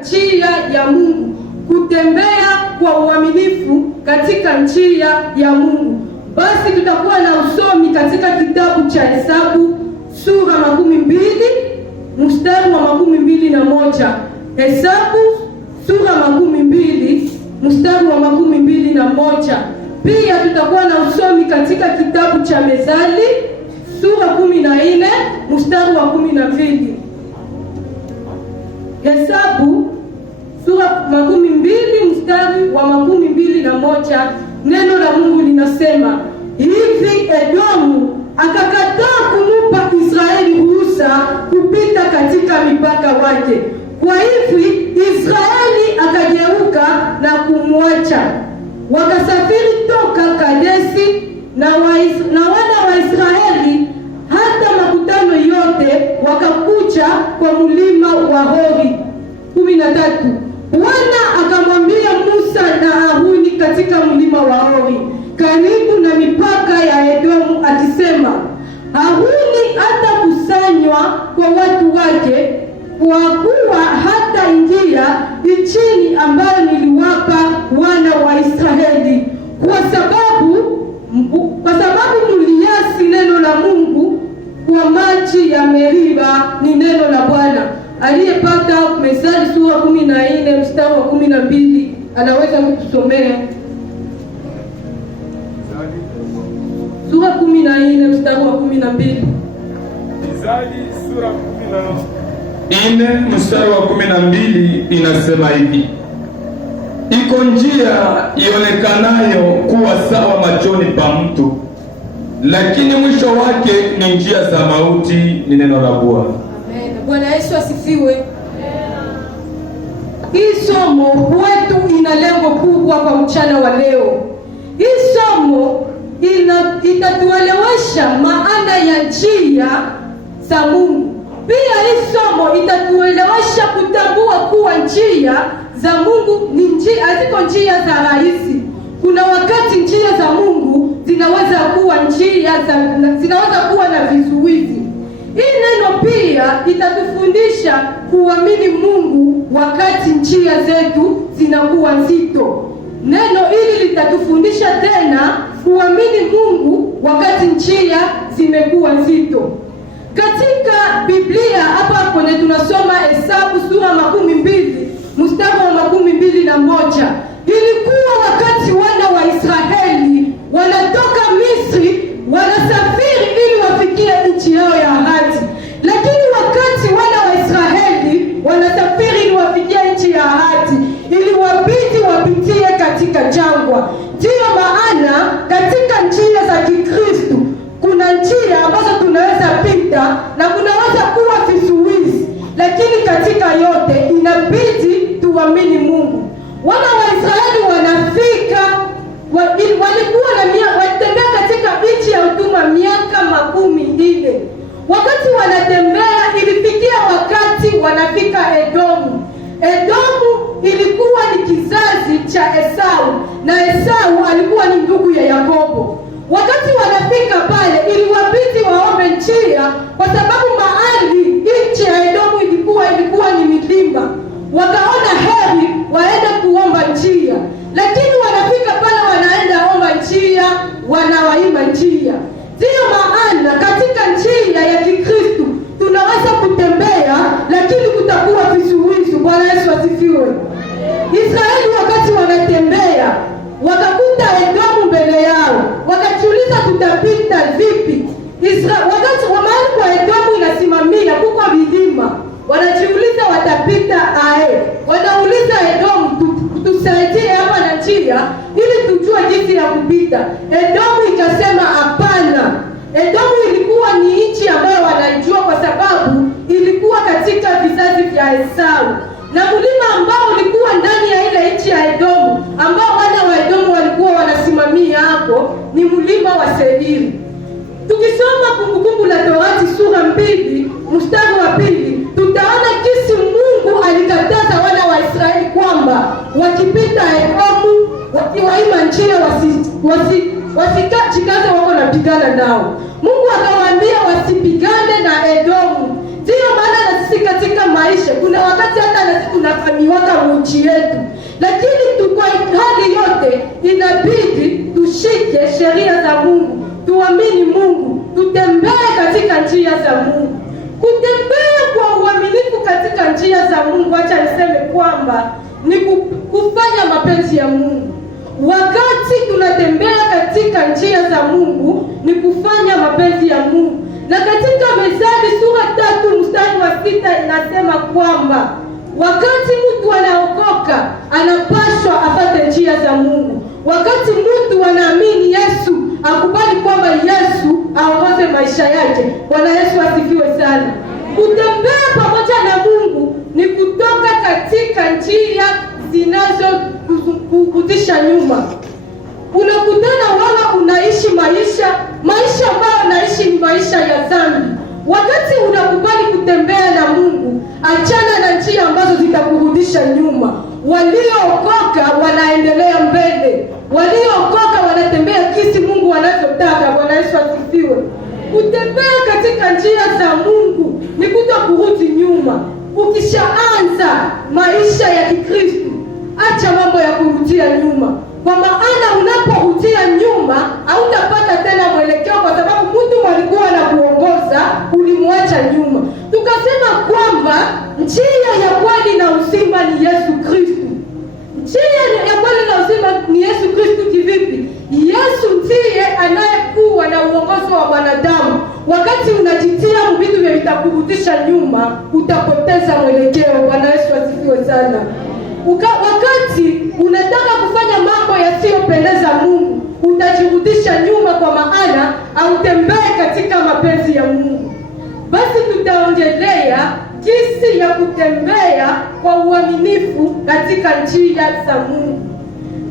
njia ya Mungu, kutembea kwa uaminifu katika njia ya Mungu. Basi tutakuwa na usomi katika kitabu cha Hesabu sura 12 mstari wa 21. Hesabu sura 12 mstari wa 21. Pia tutakuwa na usomi katika kitabu cha Mezali sura 14 mstari wa 12. Hesabu sura 12 mstari wa 21. Neno la Mungu linasema hivi: Edomu akakataa kumupa Israeli ruhusa kupita katika mipaka wake. Kwa hivi Israeli akageuka na kumwacha. Wakasafiri toka Kadesi na wana wa Israeli hata makutano yote wakakucha kwa mlima wa Hori. 13. Bwana akamwambia Musa na Haruni katika mlima wa Hori karibu na mipaka ya Edomu akisema, Haruni hatakusanywa kwa watu wake, kwa kuwa hata ingia nchini ambayo niliwapa wana wa Israeli, kwa sababu mliasi neno la Mungu kwa maji ya Meriba. Ni neno la Bwana. Aliyepata Mezali sura 14 mstari wa 12 anaweza kutusomea sura 14 mstari wa 12. Mezali sura 14 mstari wa 12 inasema hivi: iko njia ionekanayo kuwa sawa machoni pa mtu, lakini mwisho wake ni njia za mauti. Ni neno la Bwana. Amen. Bwana Yesu asifiwe. Hii somo kwetu ina lengo kubwa kwa mchana wa leo. Hii somo itatuelewesha maana ya njia za Mungu. Pia hii somo itatuelewesha kutambua kuwa njia za Mungu ni njia, haziko njia za rahisi. Kuna wakati njia za Mungu zinaweza kuwa na vizuizi. Hii neno pia itatufundisha kuamini Mungu wakati njia zetu zinakuwa nzito. Neno hili litatufundisha tena kuamini Mungu wakati njia zimekuwa nzito. Katika Biblia hapa kwenye tunasoma Hesabu sura 12 mstari wa 21, ilikuwa wakati wana wa Israeli wanatoka Misri wanasafiri ili wafikie nchi yao ya ahadi. Lakini wakati wana wa Israeli wanasafiri ili wafikie nchi ya ahadi, iliwabidi wapitie katika jangwa. Ndiyo maana katika njia za Kikristo kuna njia ambazo tunaweza pita na kunaweza kuwa vizuizi, lakini katika yote inabidi tuamini Mungu. Wana wa Israeli walitembea katika nchi ya utumwa miaka 40. Wakati wanatembea ilifikia wakati wanafika Edomu. Edomu ilikuwa ni kizazi cha Esau, na Esau alikuwa ni ndugu ya Yakobo. Wakati wanafika pale iliwabidi waombe njia, kwa sababu mahali nchi ya Edomu ilikuwa ni milima. Wakaona heri waende kuomba njia, lakini wanafika pale wanaenda omba njia, wanawaima njia. Ndiyo maana katika njia ya Kikristo tunaweza kutembea, lakini kutakuwa vizuizi. Bwana Yesu asifiwe. Israeli wakati wanatembea wakakuta Edomu mbele yao, wakajiuliza tutapita vipi? Wakati mahali kwa Edomu inasimamia kuko vilima, wanajiuliza watapita ae. Wanauliza Edomu, tusaidie hapa na njia ili tujue jinsi ya kupita. Edomu ikasema hapana. Edomu ilikuwa ni nchi ambayo wanaijua kwa sababu ilikuwa katika vizazi vya Esau, na mlima ambao ulikuwa ndani ya ile nchi ya Edomu ambao wana wa Edomu walikuwa wanasimamia hapo ni mlima wa Seiri. Tukisoma Kumbukumbu la Torati sura 2 mstari wa 2, tutaona jinsi Mungu alikataza wana wa Israeli kwamba wakipita Edomu wakiwaima njia wasikajikaze wako napigana nao. Mungu akawaambia wasipigane na Edomu. Ndiyo maana na sisi katika maisha kuna wakati hata na sisi tunafamiwaka nchi yetu, lakini kwa hali yote inabidi tushike sheria za Mungu, tuamini Mungu, tutembee katika njia za Mungu. Kutembea kwa uaminifu katika njia za Mungu, acha niseme kwamba ni kufanya mapenzi ya Mungu. Wakati tunatembea katika njia za Mungu ni kufanya mapenzi ya Mungu. Na katika Methali sura 3 mstari wa 6 inasema kwamba wakati mtu anaokoka anapaswa afate njia za Mungu. Wakati mtu anaamini Yesu, akubali kwamba Yesu aongoze maisha yake. Bwana Yesu asifiwe sana. Kutembea pamoja na Mungu ni kutoka katika njia zinazokurudisha nyuma. Unakutana wewe unaishi maisha ambayo unaishi ni maisha ya dhambi. Wakati unakubali kutembea na Mungu, achana na njia ambazo zitakurudisha nyuma. Waliookoka wanaendelea mbele. Waliookoka wanatembea kisi Mungu anachotaka. Bwana Yesu asifiwe. Kutembea katika njia za Mungu ni kutokurudi nyuma. Ukishaanza maisha ya Kikristo, acha mambo ya kurudia nyuma. Kwa maana unaporudia nyuma, hautapata tena mwelekeo, kwa sababu mtu alikuwa anakuongoza, ulimwacha nyuma. Tukasema kwamba njia ya kweli na uzima ni Yesu Kristo. Njia ya kweli na uzima ni Yesu Kristo. Kivipi? Yesu ndiye anayekuwa na uongozo wa wanadamu. Wakati unajitia vitu vya vitakurudisha nyuma, utapoteza mwelekeo. Bwana Yesu asifiwe sana. Wakati unataka kufanya mambo yasiyopendeza Mungu, utajirudisha nyuma, kwa maana hautembei katika mapenzi ya Mungu. Basi tutaongelea jinsi ya kutembea kwa uaminifu katika njia za Mungu.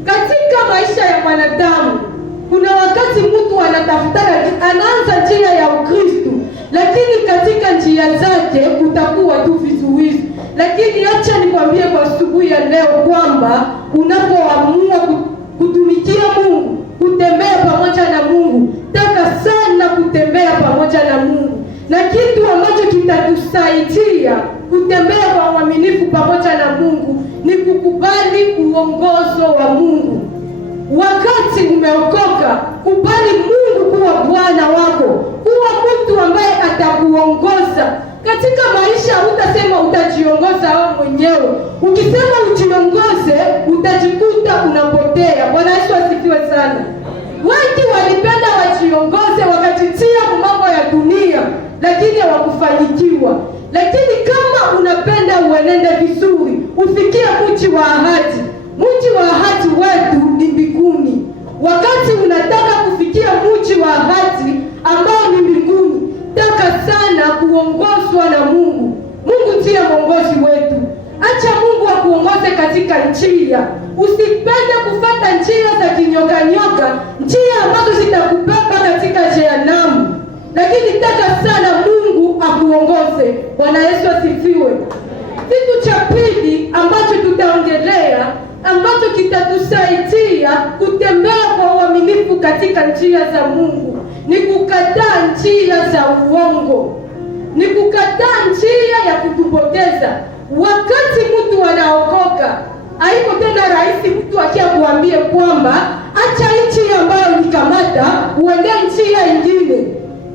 Katika maisha ya mwanadamu, kuna wakati mtu anaanza njia ya Ukristo, lakini katika njia zake kutakuwa tu vizuizi. Lakini acha nikwambie kwa asubuhi ya leo kwamba unapoamua kutumikia Mungu, kutembea pamoja na Mungu, taka sana kutembea pamoja na Mungu. Na kitu ambacho kitatusaidia kutembea kwa uaminifu pamoja na Mungu ni kukubali uongozo wa Mungu. Wakati umeokoka, kubali Mungu kuwa Bwana wako, kuwa mtu ambaye atakuongoza katika maisha. Utasema utajiongoza wewe mwenyewe. Ukisema ujiongoze, utajikuta unapotea. Bwana Yesu asifiwe sana. Wengi walipenda wajiongoze, wakajitia mambo ya dunia, lakini hawakufanikiwa. Lakini kama unapenda uenende vizuri, ufikie mji wa ahadi. Mji wa ahadi wetu ni mbinguni. Wakati unataka kufikia mji wa ahadi ambao ni mbinguni, taka sana kuongozwa na Mungu. Mungu ndiye mwongozi wetu. Acha Mungu akuongoze katika njia. Usipende kufuata njia za kinyoka, njia ambazo zitakubeba katika jehanamu. Lakini taka sana Mungu akuongoze. Bwana Yesu asifiwe. Kitu cha pili ambacho tutaongelea, ambacho kitatusaidia kutembea kwa uaminifu katika njia za Mungu, ni kukataa njia za uongo. Ni kukataa njia ya kutupoteza. Wakati mtu anaokoka, haiko tena rahisi mtu akia kuambie kwamba acha nchi ambayo nikamata uende njia nyingine.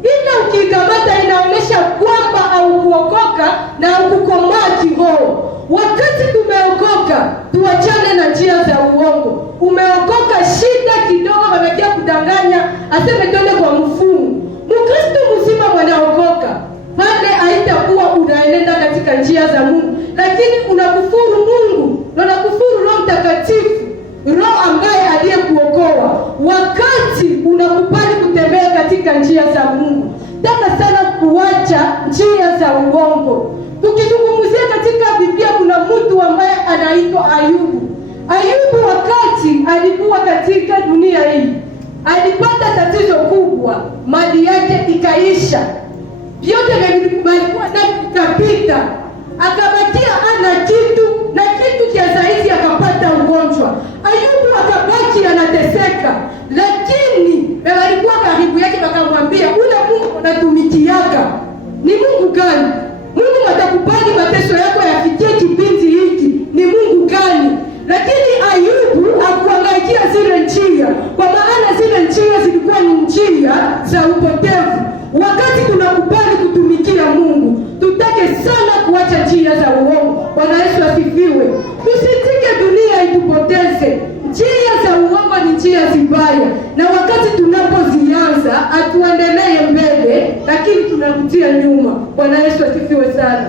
Ila ukikamata inaonyesha kwamba haukuokoka na haukukomaa kiroho. Wakati tumeokoka, tuachane na njia za uongo. Umeokoka, shida kidogo wamekia kudanganya, aseme twende kwa mfumu. Mkristo mzima mwanaokoka, pale haitakuwa unaenenda katika njia za Mungu, lakini unakufuru Mungu, na unakufuru Roho Mtakatifu, Roho ambaye aliyekuokoa. Wakati unakubali kutembea katika njia za Mungu, taka sana kuacha njia za uongo. Tukizungumzia katika Biblia, kuna mtu ambaye anaitwa Ayubu. Ayubu wakati alikuwa katika dunia hii, alipata tatizo kubwa, mali yake ikaisha, vyote vilikuwa vikapita, akabakia ana kitu, na kitu kia zaidi akapata ugonjwa. Ayubu akabaki anateseka, lakini walikuwa karibu yake wakamwambia, ule Mungu unatumikiaka ni Mungu gani? tusipoteze. Njia za uongo ni njia zibaya, na wakati tunapozianza hatuendelee mbele, lakini tunarudia nyuma. Bwana Yesu asifiwe sana.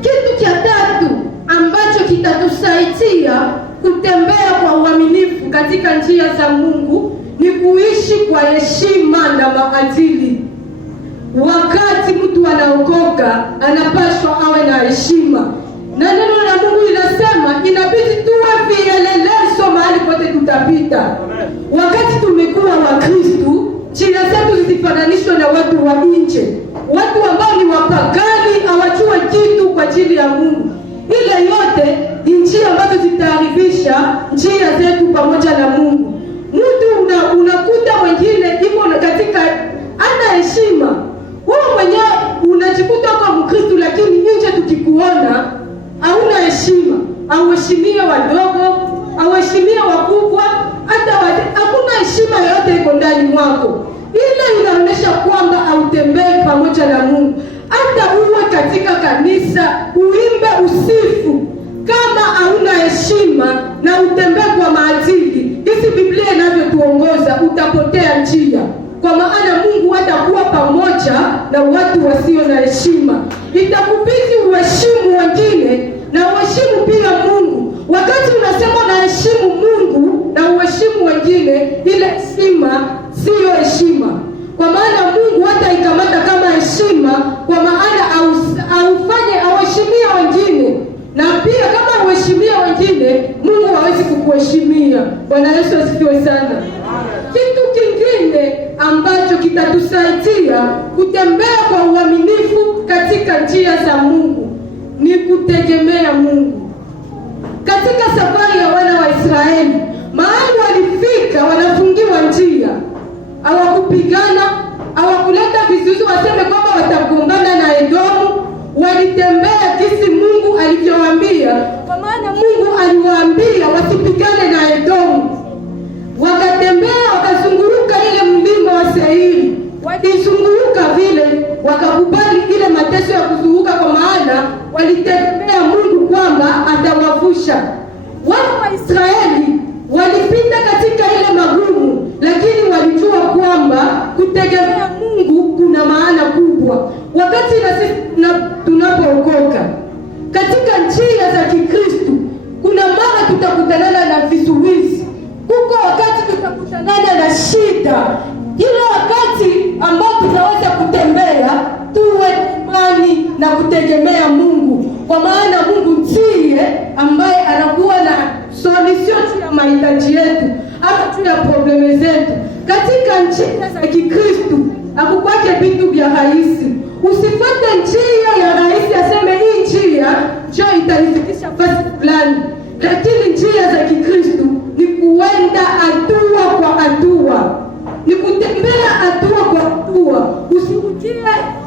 Kitu cha tatu ambacho kitatusaidia kutembea kwa uaminifu katika njia za Mungu ni kuishi kwa heshima na maadili. Wakati mtu anaokoka, anapaswa awe na heshima, na neno la Mungu linasema inabidi tuwe vielelezo mahali pote tutapita. Wakati tumekuwa Wakristu, njia zetu zisifananishwe na watu wa nje, watu ambao ni wapagani, hawajua kitu kwa ajili ya Mungu. Ile yote ni njia ambazo zitaharibisha njia zetu pamoja na Mungu. Mtu unakuta mwingine iko katika ana heshima, wewe mwenyewe unajikuta kwa Mkristo, lakini nje tukikuona hauna heshima, hauheshimie wadogo, hauheshimie wakubwa, hata hakuna heshima yoyote iko ndani mwako. Ile inaonyesha kwamba hautembei pamoja na Mungu. Hata uwe katika kanisa, uimbe, usifu, kama hauna heshima na utembee kwa maadili, hizi Biblia inavyotuongoza, utapotea njia. Kwa maana Mungu hatakuwa pamoja na watu wasio na heshima. Itakubidi uheshimu wengine na uheshimu pia Mungu. Wakati unasema unaheshimu Mungu na uheshimu wengine, ile heshima siyo heshima. Kwa maana Mungu hata ikamata kama heshima, kwa maana auheshimia wengine, na pia kama uheshimia wengine, Mungu hawezi kukuheshimia. Bwana Yesu asifiwe sana. Kitu kingine ambacho kitatusaidia kutembea kwa uaminifu katika njia za Mungu ni kutegemea Mungu. Katika safari ya wana wa Israeli, mahali walifika wanafungiwa njia, hawakupigana, hawakuleta vizuizi waseme kwamba watagombana na Edomu. Walitembea jinsi Mungu alivyowaambia, kwa maana Mungu aliwaambia wasipigane na Edomu. Wakatembea, wakazunguruka ile mlima wa Seiri. Walizunguruka vile, wakakubali ile mateso ya kuzunguka, kwa maana walitegemea Mungu kwamba atawavusha. Wana wa Israeli walipita katika ile magumu, lakini walijua kwamba kutegemea Mungu kuna maana kubwa. Wakati na sisi tunapookoka katika njia za Kikristo, kuna mara tutakutanana na vizuizi, kuko wakati tutakutanana na shida. Ile wakati ambao tunaweza kutembea, tuwe imani na kutegemea Mungu, kwa maana Mungu ndiye ambaye anakuwa na solution ya mahitaji yetu ama tu ya probleme zetu. Katika njia za Kikristo hakukwake vitu vya rahisi. Usifuate njia ya rahisi aseme hii njia ndio itanifikisha fasi fulani, lakini njia za Kikristo ni kuenda hatua kwa hatua, ni kutembea hatua kwa hatua. Usirukie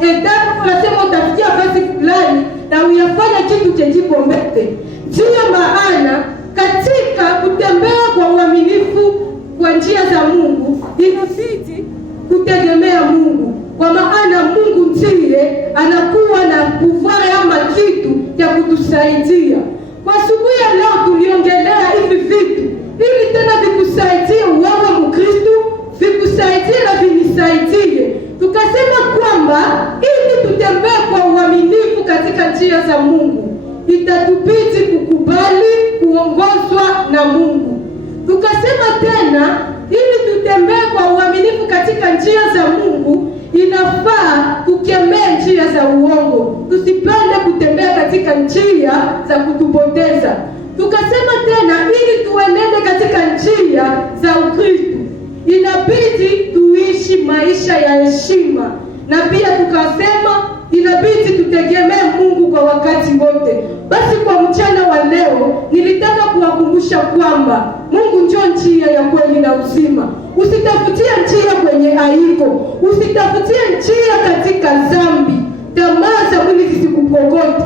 endapo unasema utafikia fasi fulani na uyafanya kitu chejipo mbele. Ndiyo maana katika kutembea kwa uaminifu kwa njia za Mungu inabidi kutegemea Mungu, kwa maana Mungu ndiye anakuwa na pouvoir ama kitu ya kutusaidia. Kwa asubuhi ya leo tuliongelea hivi vitu ili tena vikusaidie wewe Mkristo, vikusaidie na vinisaidie. Tukasema kwamba ili tutembee kwa uaminifu katika njia za Mungu, itatubidi kukubali kuongozwa na Mungu. Tukasema tena ili tutembee kwa uaminifu katika njia za Mungu, inafaa kukemea njia za uongo. Tusipende kutembea katika njia za kutupoteza. Tukasema tena ili tuenende katika njia za Ukristo, inabidi tuishi maisha ya heshima, na pia tukasema inabidi tutegemee Mungu kwa wakati wote. Basi kwa mchana wa leo nilitaka kuwakumbusha kwamba Mungu ndio njia ya kweli na uzima. Usitafutie njia kwenye haiko, usitafutie njia katika dhambi. Tamaa za mwili zisikupokote,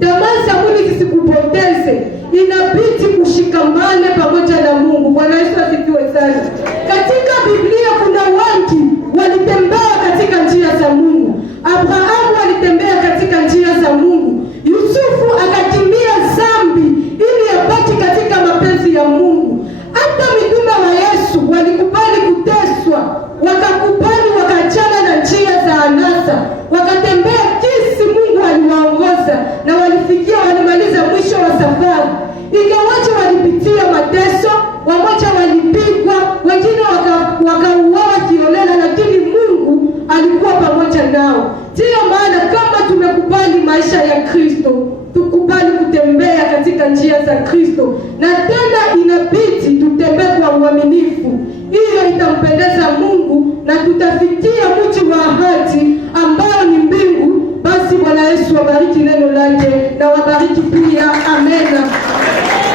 tamaa za mwili zisikupoteze. Inabidi kushikamane pamoja na Mungu. Bwana Yesu asifiwe sana. Katika Biblia kuna watu walitembea katika njia za Mungu. Abrahamu alitembea katika njia za Mungu. Yusufu akakimbia dhambi ili abaki katika mapenzi habari. Ingawaje walipitia mateso, wamoja walipigwa, wengine wakauawa kiolela, lakini Mungu alikuwa pamoja nao. Ndiyo maana kama tumekubali maisha ya Kristo, tukubali kutembea katika njia za Kristo, na tena inabidi tutembee kwa uaminifu. Hiyo itampendeza Mungu na tutafikia mji wa ahadi ambao ni mbingu. Basi Bwana Yesu wabariki neno lake na wabariki pia. Amena.